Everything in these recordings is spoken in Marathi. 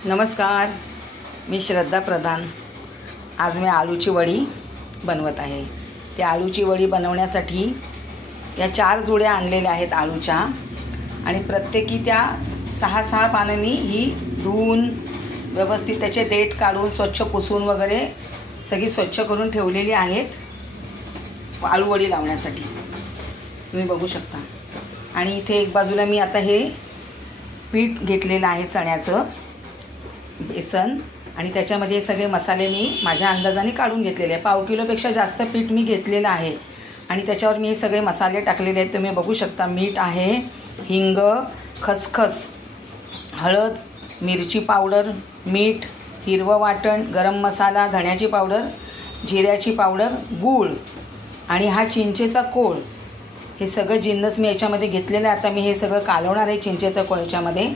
नमस्कार, मी श्रद्धा प्रधान। आज मी आलूची वडी बनवत आहे। त्या आलूची वडी बनवण्यासाठी या 4 जुड्या आणलेल्या आहेत आलूच्या आणि प्रत्येकी त्या 6-6 पानांनी ही धुवून व्यवस्थित त्याचे देठ काढून स्वच्छ पुसून वगैरे सगळी स्वच्छ करून ठेवलेली आहेत आलू वडी लावण्यासाठी। तुम्ही बघू शकता। आणि इथे एक बाजूला मी आता हे पीठ घेतलेलं आहे चण्याचं बेसन आणि त्याच्यामध्ये हे सगळे मसाले मी माझ्या अंदाजाने काढून घेतलेले आहे। 1/2 किलोपेक्षा जास्त पीठ मी घेतलेलं आहे आणि त्याच्यावर मी हे सगळे मसाले टाकलेले आहेत। तुम्ही बघू शकता। मीठ आहे, हिंग, खसखस, हळद, मिरची पावडर, मीठ, हिरवं वाटण, गरम मसाला, धण्याची पावडर, जिऱ्याची पावडर, गूळ आणि हा चिंचेचा कोळ, हे सगळं जिन्नस मी याच्यामध्ये घेतलेलं आहे। आता मी हे सगळं कालवणार आहे चिंचेचा कोळ याच्यामध्ये।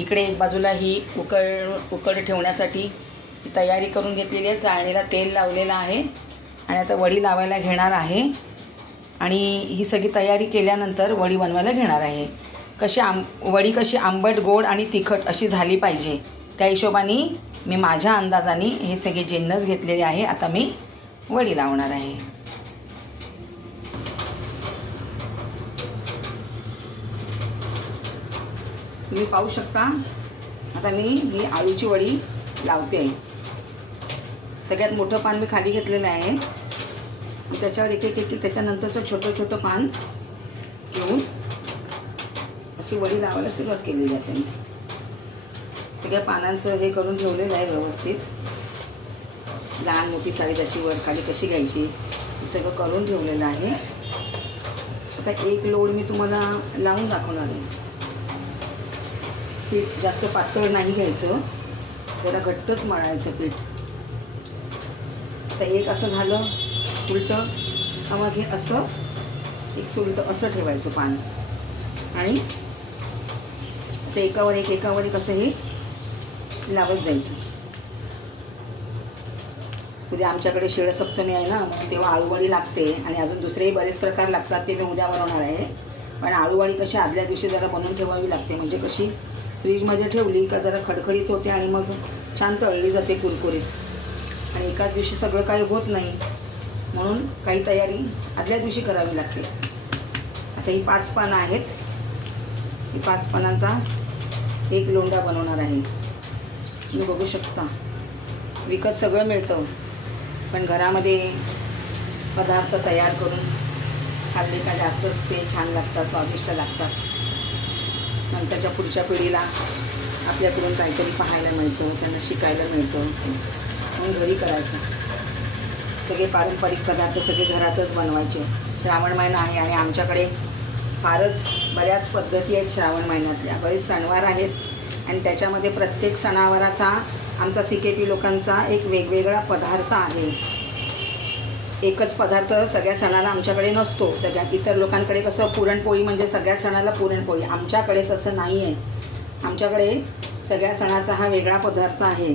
इकडे एक बाजूला ही उकड ठेवण्यासाठी तयारी करून घेतलेली आहे। चाळणीला तेल लावलेलं आहे आणि आता वडी लावायला घेणार आहे आणि ही सगळी तयारी केल्यानंतर वडी बनवायला घेणार आहे। वडी कशी आंबट, गोड आणि तिखट अशी झाली पाहिजे त्या हिशोबाने मी माझ्या अंदाजाने हे सगळे जिन्नस घेतलेले आहे। आता मी वडी लावणार आहे। तुम्ही पाहू शकता। आता मी आलूची वडी लावते आहे। सगळ्यात मोठं पान मी खाली घेतलेलं आहे। त्याच्यावर एक त्याच्यानंतरचं छोटं पान घेऊन अशी वडी लावायला सुरुवात केलेली आहे। मी सगळ्या पानांचं हे करून ठेवलेलं आहे व्यवस्थित। लहान मोठी साडी जशी वर खाली कशी घ्यायची हे सगळं करून ठेवलेलं आहे। आता एक लोड मी तुम्हाला लावून दाखवणार आहे। पीठ जास्त पातळ नाही घ्यायचं, जरा घट्टच मळायचं पीठ। आता एक असं झालं उलटं, मग हे असं एक सुलटं असं ठेवायचं पान आणि असं एकावर एक असं हे लावत जायचं। उद्या आमच्याकडे शिळसप्तमी आहे ना, मग तेव्हा आळूवडी लागते आणि अजून दुसरेही बरेच प्रकार लागतात, ते मी उद्या बनवणार आहे। पण आळूवडी कशी आदल्या दिवशी जरा बनवून ठेवावी लागते, म्हणजे कशी फ्रीजमध्ये ठेवली का जरा खडखडीत होते आणि मग छान तळली जाते कुरकुरीत। आणि एकाच दिवशी सगळं काही होत नाही, म्हणून काही तयारी आदल्या दिवशी करावी लागते। आता ही 5 पानं आहेत। ही 5 पानांचा एक लोंढा बनवणार आहे। तुम्ही बघू शकता। विकत सगळं मिळतं, पण घरामध्ये पदार्थ तयार करून खाल्ले का जास्त ते छान लागतात, स्वादिष्ट लागतात। नंतरच्या पुढच्या पिढीला आपल्याकडून काहीतरी पाहायला मिळतं, त्यांना शिकायला मिळतं, म्हणून घरी करायचं। सगळे पारंपरिक पदार्थ सगळे घरातच बनवायचे। श्रावण महिना आहे आणि आमच्याकडे फारच बऱ्याच पद्धती आहेत श्रावण महिन्यातल्या। बरेच सणवार आहेत आणि त्याच्यामध्ये प्रत्येक सणावाराचा आमचा CKP लोकांचा एक वेगवेगळा पदार्थ आहे। एकच पदार्थ सगळ्या सणाला आमच्याकडे नसतो। सगळ्यात इतर लोकांकडे कसं पुरणपोळी म्हणजे सगळ्या सणाला पुरणपोळी, आमच्याकडे तसं नाही आहे। आमच्याकडे सगळ्या सणाचा हा वेगळा पदार्थ आहे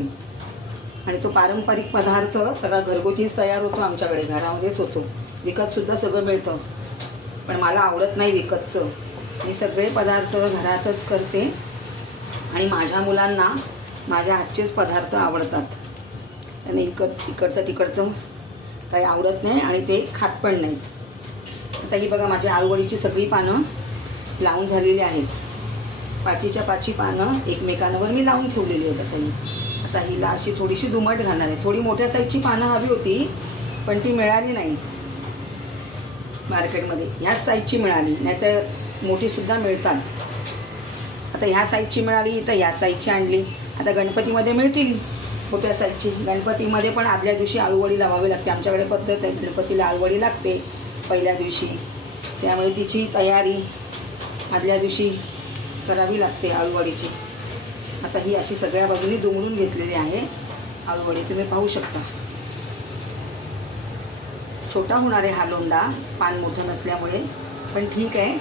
आणि तो पारंपरिक पदार्थ सगळा घरगुतीच तयार होतो, आमच्याकडे घरामध्येच होतो। विकतसुद्धा सगळं मिळतं, पण मला आवडत नाही विकतचं। मी सगळे पदार्थ घरातच करते आणि माझ्या मुलांना माझ्या हातचेच पदार्थ आवडतात। आणि इकडचं तिकडचं काही आवडत नाही आणि ते खात पण नाहीत। आता ही बघा, माझी आळूवडीची सगळी पानं लावून झालेली आहेत। 5च्या 5 पानं एकमेकांवर मी लावून ठेवलेली आहेत। आता हिला अशी थोडीशी दुमट घालणार आहे। थोडी मोठ्या साईजची पानं हवी होती, पण ती मिळाली नाही मार्केटमध्ये। ह्याच साईजची मिळाली, नाहीतर मोठीसुद्धा मिळतात। आता ह्या साईजची मिळाली तर ह्या साईजची आणली। आता गणपतीमध्ये मिळतील मोठ्या साईजची। गणपतीमध्ये पण आदल्या दिवशी आळूवडी लावावी लागते। आमच्याकडे पद्धत आहे, गणपतीला आळूवडी लागते पहिल्या दिवशी, त्यामुळे तिची तयारी आदल्या दिवशी करावी लागते आळूवडीची। आता ही अशी सगळ्या बाजूनी दुमडून घेतलेली आहे आळूवडी, तुम्ही पाहू शकता। छोटा होणार आहे हा लोंढा, पान मोठं नसल्यामुळे, पण ठीक आहे।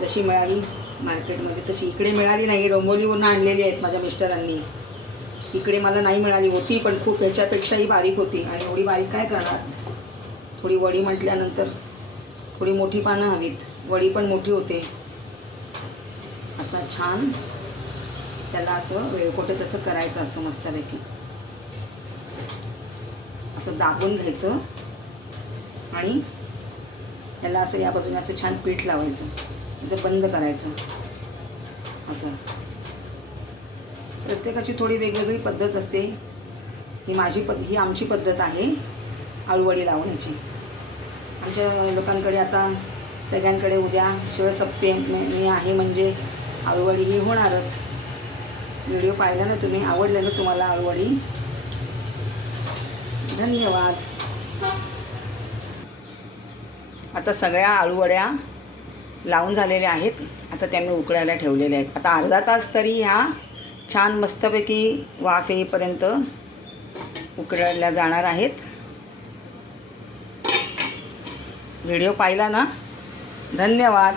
जशी मिळाली मार्केटमध्ये तशी इकडे मिळाली नाही। डोंबिवलीवरून आणलेली आहेत माझ्या मिस्टरांनी। इकडे मला नाही मिळाली होती, पण खूप ह्याच्यापेक्षाही बारीक होती आणि एवढी बारीक काय करणार। थोडी वडी म्हटल्यानंतर थोडी मोठी पानं हवीत, वडी पण मोठी होते। असा छान त्याला असं वेळकोटे तसं करायचं असं मस्तपैकी असं दाबून घ्यायचं आणि त्याला असं या बाजूने असं छान पीठ लावायचं, त्याचं बंद करायचं असं. प्रत्येकाची थोडी वेगवेगळी पद्धत असते. ही आमची पद्धत आहे आळूवडी लावण्याची. आमच्या लोकांकडे आता सगळ्यांकडे उद्या शिवसप्तमी आहे म्हणजे आळूवडी ही होणारच. व्हिडिओ पाहिला ना तुम्ही, आवडलं ना तुम्हाला आळूवडी? धन्यवाद. आता सगळ्या आळूवड्या लावून झालेल्या आहेत. आता त्या मी उकळायला ठेवलेल्या आहेत. आता अर्धा तास तरी ह्या छान मस्तपैकी वाफ येईपर्यंत उकळल्या जाणार आहेत. व्हिडिओ पाहिला ना? धन्यवाद.